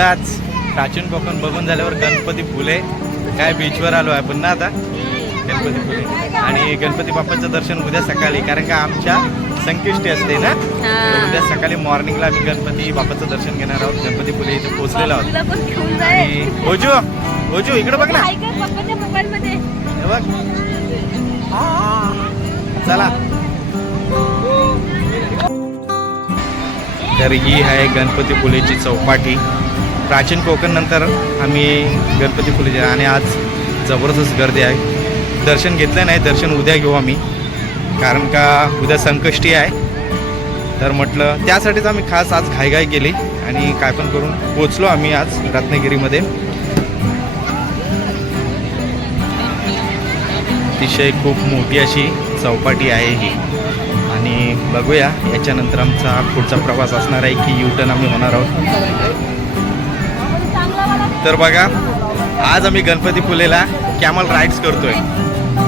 आज प्राचीन कोकण बघून झाल्यावर गणपती फुले. काय बीचवर आलो आहे पुन्हा आता? गणपती फुले. आणि गणपती बाप्पाचं दर्शन उद्या सकाळी कारण का आमच्या संकष्टी असते ना? उद्या सकाळी मॉर्निंगला आम्ही गणपती बाप्पाचं दर्शन घेणार आहोत. गणपती फुले इथे पोहोचलेलो आहोत. आणि ओजू ओजू इकडे बघ ना. हे बघ. चला. तर ही आहे गणपती फुलेची चौपाटी. प्राचीन कोकणनंतर आम्ही गणपती फुलेचे आणि आज जबरदस्त गर्दी आहे. दर्शन घेतलं नाही दर्शन उद्या घेऊ आम्ही. कारण का उद्या संकष्टी आहे. तर म्हटलं त्यासाठीच आम्ही खास आज घाईघाई केली आणि काय पण करून पोचलो आम्ही आज रत्नागिरीमध्ये. अतिशय खूप मोठी अशी चौपाटी आहे ही. आणि बघूया याच्यानंतर आमचा पुढचा प्रवास असणार आहे की यू टर्न आम्ही होणार आहोत. तर बघा आज आम्ही गणपती फुलेला कॅमल राईड्स करतोय.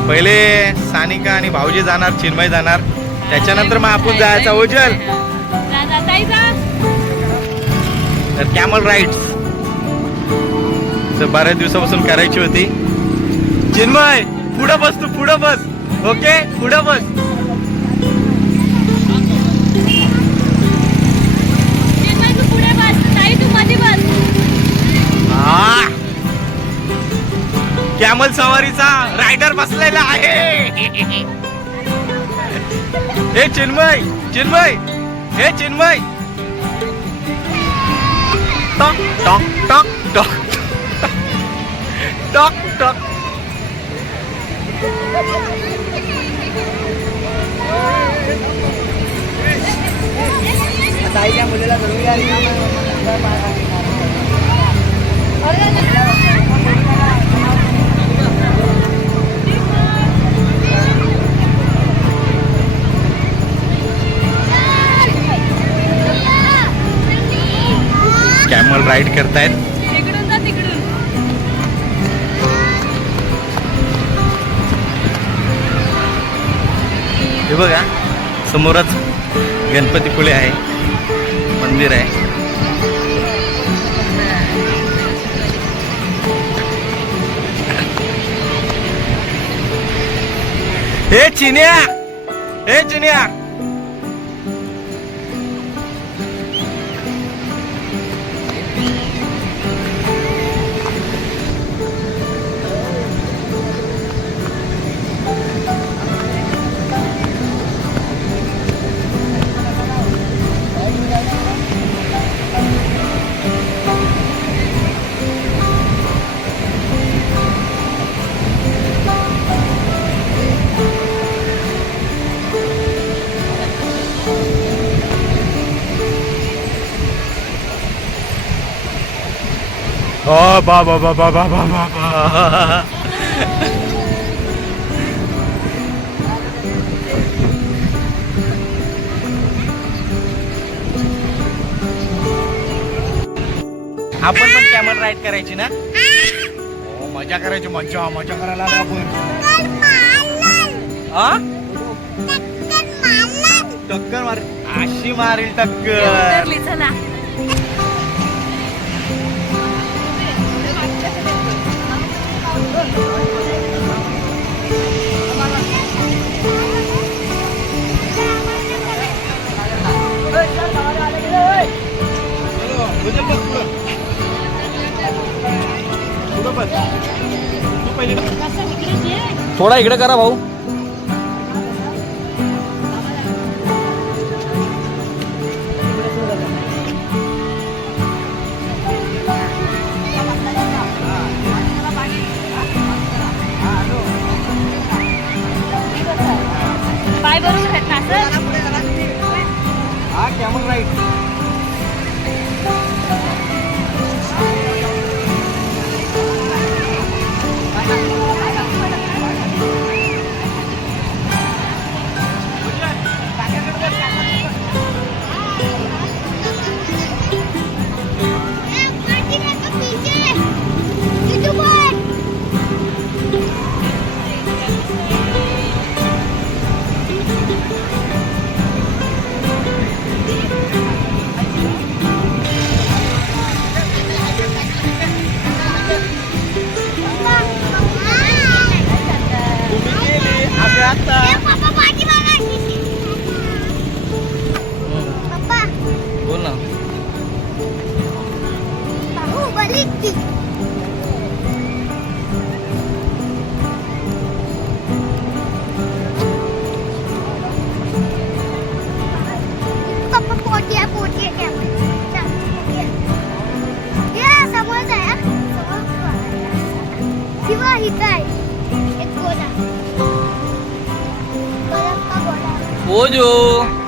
पहिले सानिका आणि भाऊजी जाणार चिन्मय जाणार. त्याच्यानंतर मग आपण जायचा ओजल हो, तर कॅमल राईड्स तर बऱ्याच दिवसापासून करायची होती. चिन्मय पुढं बस तू पुढं बस. ओके पुढं बस. कॅमल सवारीचा रायडर बसलेला आहे. हे चिन्मय चिन्मय हे Chinmay. Talk talk talk talk. Talk टॉक. कॅमल राईड करतायत. तिकडून जा तिकडून. हे बघा समोरच गणपती फुले आहे मंदिर आहे. हे चिन्या हे चिन्या. ओ बाबा ba ba बाबा आपण पण कॅमल राईड करायची ना? हो मजा करायची मजा मजा करायला आपण. टक्कर मार अशी मारेल टक्कर. चला थोडा इकडे करा भाऊ. Bonjour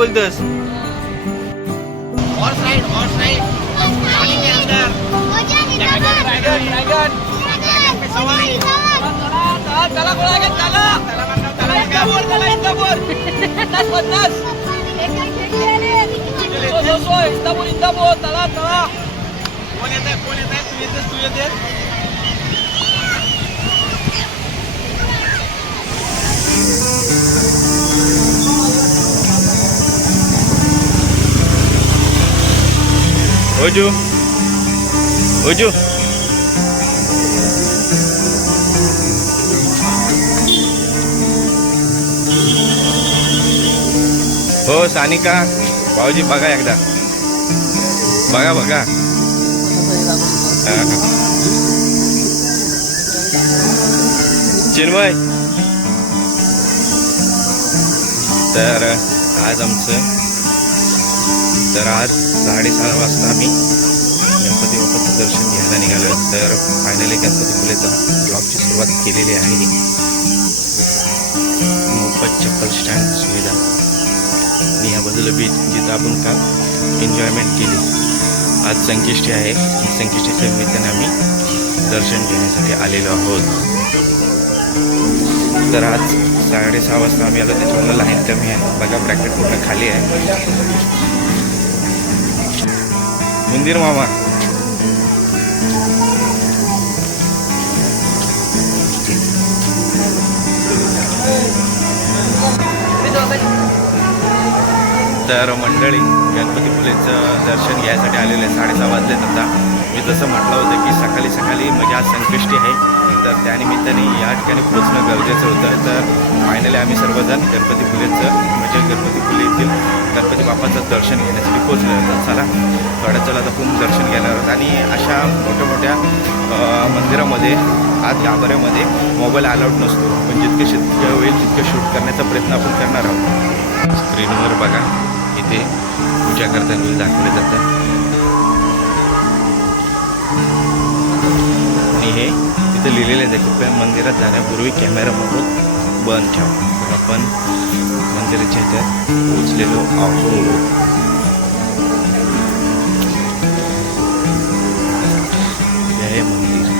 बोल इथं बोल चला चला कोण येत आहे कोण येत आहे तू येतेस तू येतेस ओजू ओजू हो सानिका भाऊजी बघा एकदा बघा बघा हा, हा. चिन्मय तर आज आमचं तर आज साडेसहा वाजता आम्ही गणपती बाप्पाचं दर्शन घ्यायला निघालो तर फायनली गणपती फुलेचा ब्लॉगची सुरुवात केलेली आहे. मोफत चप्पल स्टँड सुविधा. आणि ह्या बाजूला बीच जिथं आपण काल एन्जॉयमेंट केली. आज संकष्टी आहे. संकष्टीच्या निमित्ताने आम्ही दर्शन घेण्यासाठी आलेलो आहोत. तर आज साडेसहा वाजता आम्ही आलो. त्याच्यामुळे लाईन कमी आहे. बघा ब्रॅकेट पूर्ण खाली आहे. मंदिर मामा. तर मंडळी गणपती फुलेचं दर्शन घ्यायसाठी आलेले आहे साडेसहा वाजलेत आता. मी जसं म्हटलं होतं की सकाळी सकाळी म्हणजे आज संकष्टी आहे. तर त्यानिमित्ताने या ठिकाणी पोचणं गरजेचं होतं. तर फायनली आम्ही सर्वजण गणपती फुलेचं म्हणजे गणपती फुले येथील गणपती बाप्पाचं दर्शन घेण्यासाठी पोचलो होतं चला थोड्या चला आता पुन्हा दर्शन घेणार आहोत. आणि अशा मोठ्या मोठ्या मंदिरामध्ये आज गाभाऱ्यामध्ये मोबाईल अलाउड नसतो. पण जितके शितके होईल तितकं शूट करण्याचा प्रयत्न आपण करणार आहोत. स्क्रीनवर बघा. इथे पूजा करताना दाखवले जातं आणि हे तिथे लिहिलेलं आहे कृपया मंदिरात जाण्यापूर्वी कॅमेरा मोबाईल बंद ठेवा. तर आपण मंदिराच्या ह्याच्यात पोचलेलो आहोत. हे मंदिर.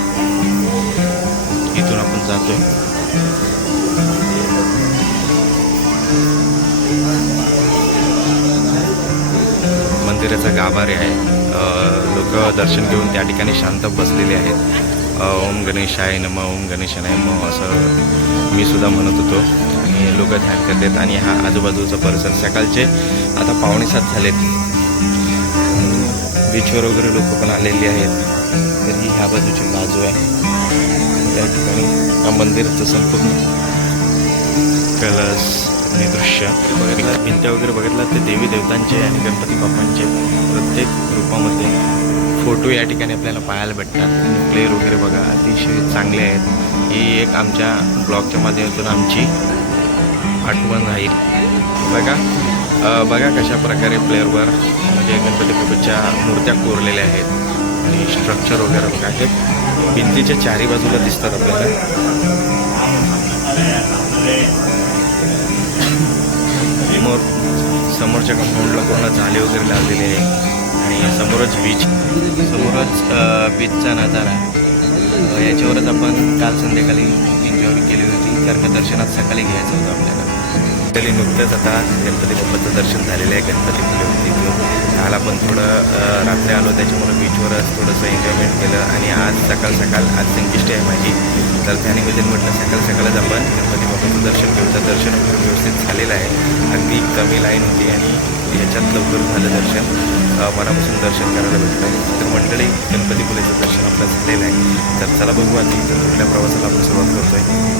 इथून आपण जातोय. मंदिराचा गाभारे आहे. लोक दर्शन घेऊन त्या ठिकाणी शांत बसलेले आहेत. ओम गणेशाय नम ओम गणेशाय नम असं मी सुद्धा म्हणत होतो. आणि लोक ध्यान करतात आणि हा आजूबाजूचा परिसर सकाळचे आता पावणे सात झालेत. बीचवर वगैरे लोक पण आलेली आहेत. तर ही ह्या बाजूची बाजू आहे. त्या ठिकाणी या मंदिराचं संपूर्ण कलश आणि दृश्य बघितलं भिंत्या वगैरे बघितलं तर देवी देवतांचे आणि गणपती बाप्पांचे प्रत्येक रूपामध्ये फोटो या ठिकाणी आपल्याला पाहायला भेटतात. प्लेअर वगैरे बघा अतिशय चांगले आहेत. ही एक आमच्या ब्लॉगच्या माध्यमातून आमची आठवण राहील. बघा बघा कशा प्रकारे प्लेअरवर म्हणजे गणपती बाप्पाच्या मूर्त्या कोरलेल्या आहेत. आणि स्ट्रक्चर वगैरे बघा हे भिंतीच्या चारी बाजूला दिसतात आपल्याला. समोरच्या कंपाऊंडला पूर्ण झाले वगैरे लागलेले आहे. आणि समोरच बीच समोरच बीचचा नजारा. याच्यावरच आपण काल संध्याकाळी एन्जॉय केली होती. कारण दर्शनात सकाळी घ्यायचं होतं आपल्याला. तरी नुकतंच आता गणपती बाप्पाचं दर्शन झालेलं आहे गणपती फुले तिथून काल आपण थोडं रात्री आलो त्याच्यामुळे बीचवरच थोडंसं एन्जॉयमेंट केलं आणि आज सकाळ सकाळ आज संकिष्टी आहे माझी. तर त्यानिमित्ताने म्हटलं सकाळ सकाळच आपण गणपती बाप्पाचं दर्शन घेऊ. तर दर्शन व्यवस्थित झालेलं आहे. अगदी कमी लाईन होती आणि याच्यात लवकर झालं दर्शन. मनापासून दर्शन करायला भेटलं. तर मंडळी गणपती फुलेचं दर्शन आपलं झालेलं आहे. तर चला बघू आधी पुढल्या प्रवासाला आपण सुरुवात करतोय.